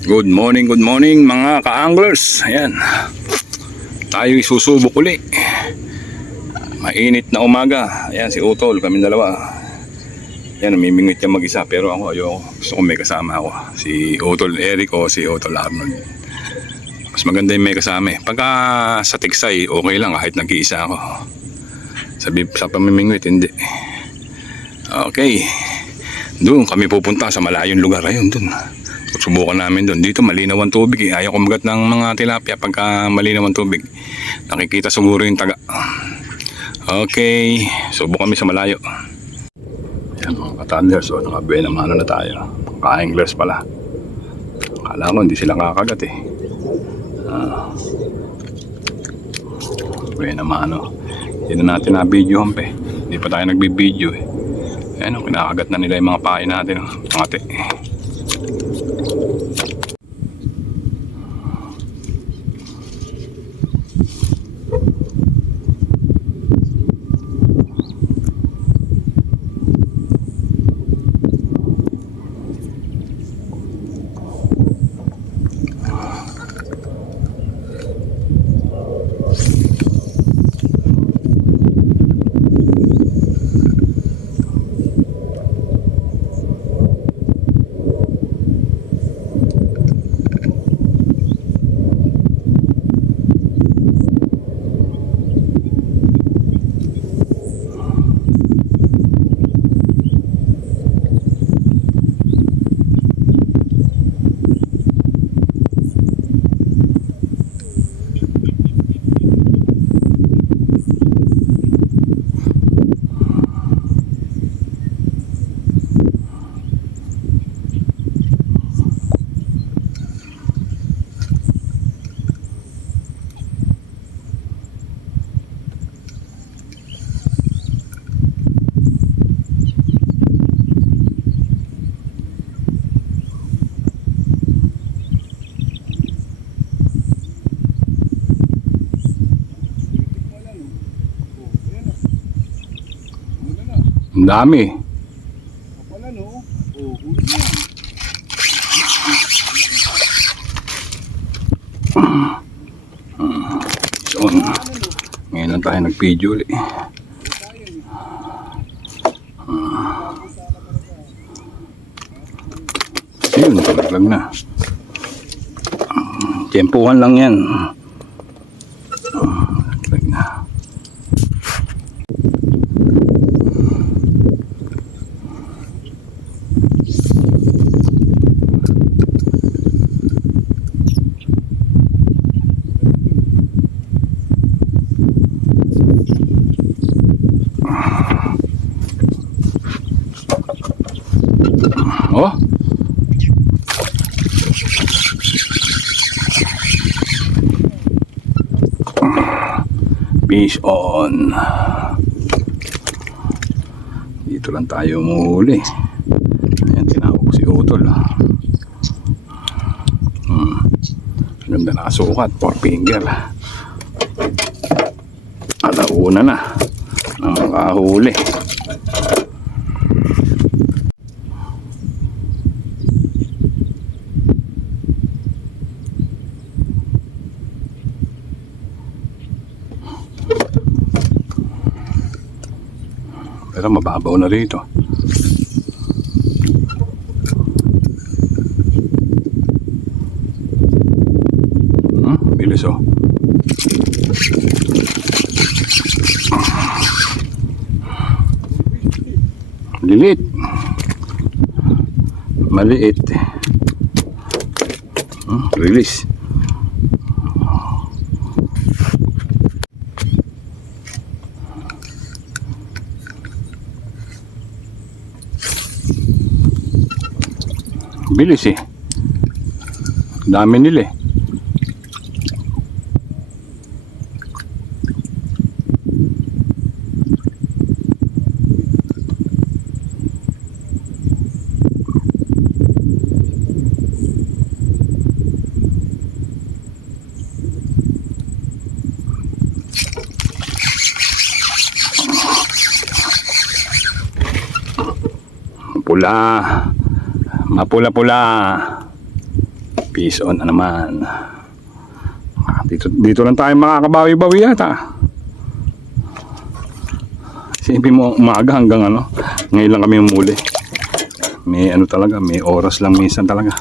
Good morning, good morning mga ka-anglers. Ayan. Tayo susubok uli. Mainit na umaga. Ayan si Utol, kami dalawa. Ayan, namimingwit yan mag-isa pero ako ayoko. Gusto ko may kasama ako. Si Utol Eric o si Utol Arnold. Mas maganda yung may kasama eh. Pagka sa Tiksay, okay lang kahit nag-iisa ako. Sabi, sa pamimingwit, hindi. Okay. Doon kami pupunta sa malayong lugar. Ayun, doon. Subukan namin doon. Dito malinaw ang tubig eh. Ayaw kumagat ng mga tilapia pagka malinaw ang tubig. Nakikita siguro yung taga. Okay. Subok kami sa malayo. Yan mga katanders. O, nakabuhay na mano na tayo. Ka-anglers pala. Akala ko hindi sila kakagat eh. Ah. Buhay na mano. Hindi na natin na-video pe. Hindi pa tayo nagbi-video eh. Ayan, oh, kinakagat na nila yung mga pain natin. Oh. Ang dami. Wala no? Oh. So, ngayon lang tayo nag-video ulit. Ayun, talaglag na. Tempuhan lang yan. Fish on. Dito lang tayo umuhuli. Ayan, tinawag si Utol. Hmm. Ganda nakasukat. Four finger. Alauna na. Ang makahuli. Pero mababaw na rito. Hmm, bilis oh. Lilit. Maliit. Hmm, release. Bilis eh. Dami nila eh. Pula. Mapula-pula. Peace on na naman. Ah, Dito, dito lang tayo makakabawi-bawi yata. Isipin mo, umaga hanggang ano, ngayon lang kami umuli. May ano talaga, may oras lang minsan talaga.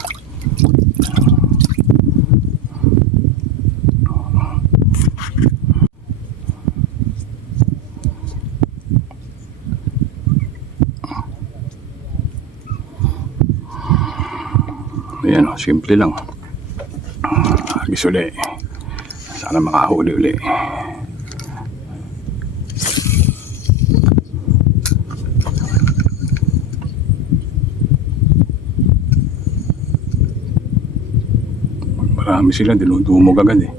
Ayan o, simple lang. Agis uli. Sana makahuli uli. Marami sila, dinudumog agad eh.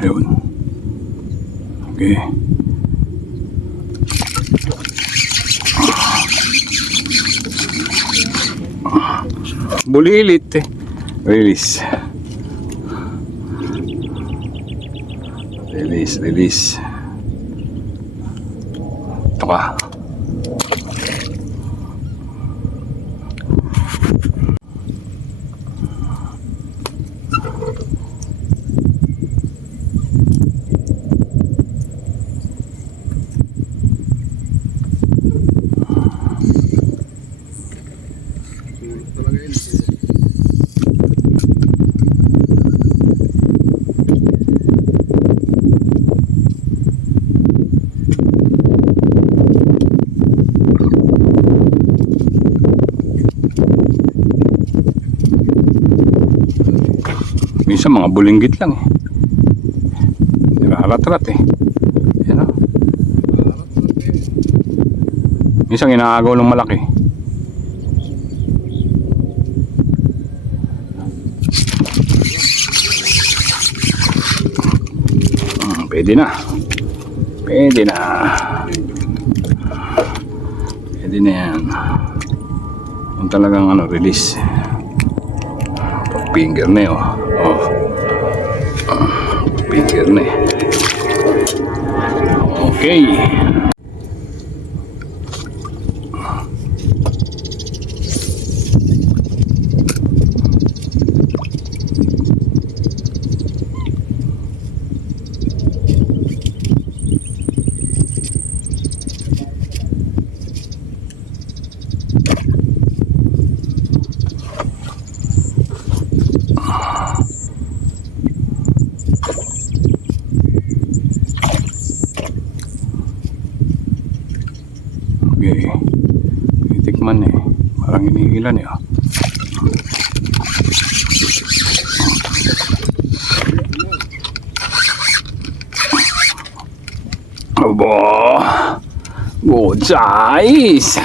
Ayun. Okay. Bulilit eh. Release. Release, release. Ito. Minsan mga bulinggit lang eh. Nirarat-rat eh. Yan o. Minsan inaagaw ng malaki. Hmm, pwede na. Pwede na. Pwede na yan. Yung talagang ano, release. Pag finger na yun. Finger na eh. Okay. Titikman eh. Parang iniilan eh. ah. Aba. Good size.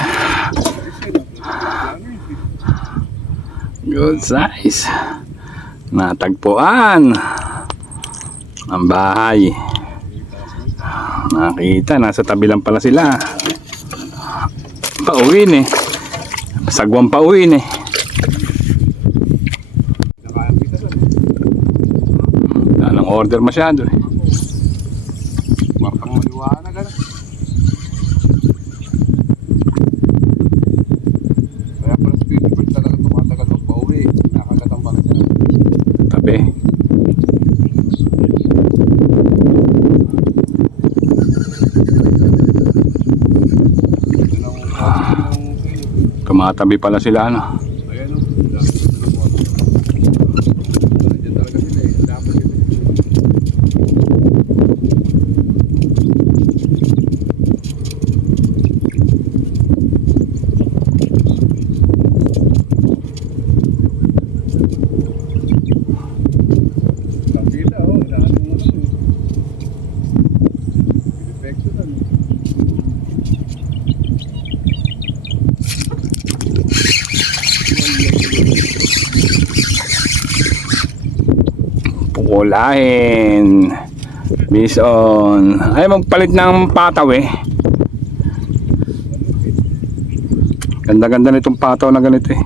Good size. Natagpuan. Ang bahay. Nakita, nasa tabi lang pala sila. Pauwiin eh. Sagwang eh. Nakayang kita doon. Wala nang order masyado eh. Kwartang maliwanag ano. Kaya pala speedboat talaga tumatagal pag pauwi. Nakagatang pa rin yan. Tabi. Yun ang kwartang yung Kumatabi pala sila ano. Ayan o. Dami ko sila po. Nandiyan talaga sila eh. Dapat yun eh. Kapila oh. Daming ano eh. Pinipekso na eh. Pukulahin. Bison. Ay magpalit ng pataw eh. Ganda-ganda nitong pataw na ganito eh.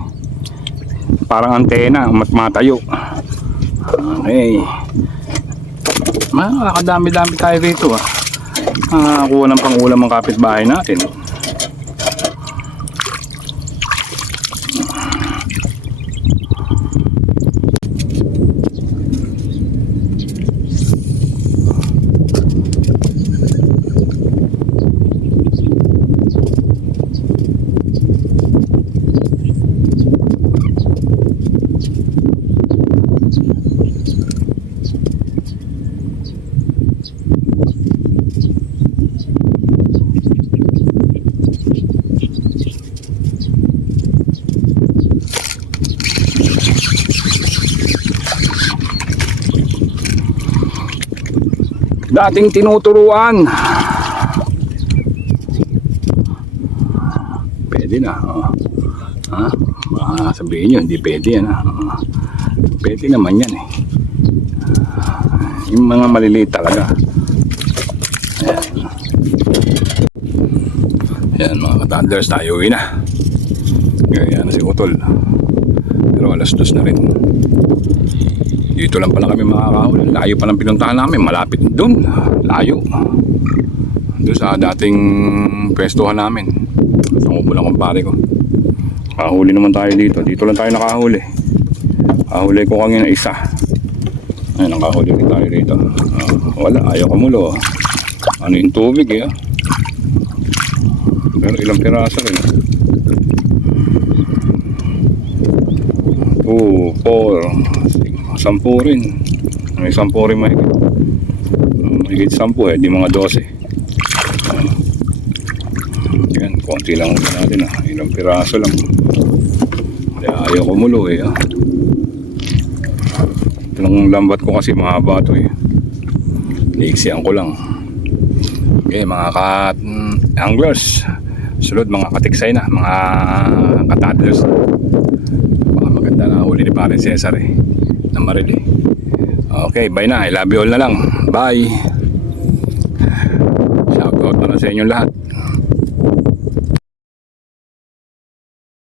Parang antena, mat matayo. Okay. Makakadami-dami tayo rito ah. Makakuha ng pangulam ang kapitbahay natin. Dating tinuturuan. Pwede na. Oh. Ha? Baka sabihin nyo, hindi pwede yan. Ha? Pwede naman yan eh. Yung mga maliliit talaga. Ayan. Ayan mga katanders, tayo uwi na. Kaya na si Utol. Pero alas dos na rin. Dito lang pala kami makakahuli. Layo pa lang pinuntahan namin. Malapit doon. Layo. Doon sa dating pwestuhan namin. Sa upo lang kumpare ko. Kahuli naman tayo dito. Dito lang tayo nakahuli. Kahuli ko kanina isa. Ayun, nakahuli rin tayo dito. Ah, wala, ayaw kumulo. Ano yung tubig eh. ah. Pero ilang piraso rin. 2, 4, sampu rin. May sampu rin. Uh, mahigit sampu eh, di mga 12. Uh, yan, konti lang ulit natin ah. Ilang piraso lang. Kaya ayaw kumulo eh ah. Itong lambat ko kasi mahaba to eh. Liiksiyan ko lang. Okay, mga kat mm, anglers. Sunod mga katiksay na, mga katadlers. Baka maganda na huli ni Paren Cesar eh. Na marili. Okay, bye na. I love you all na lang. Bye. Shout out na lang sa inyong lahat.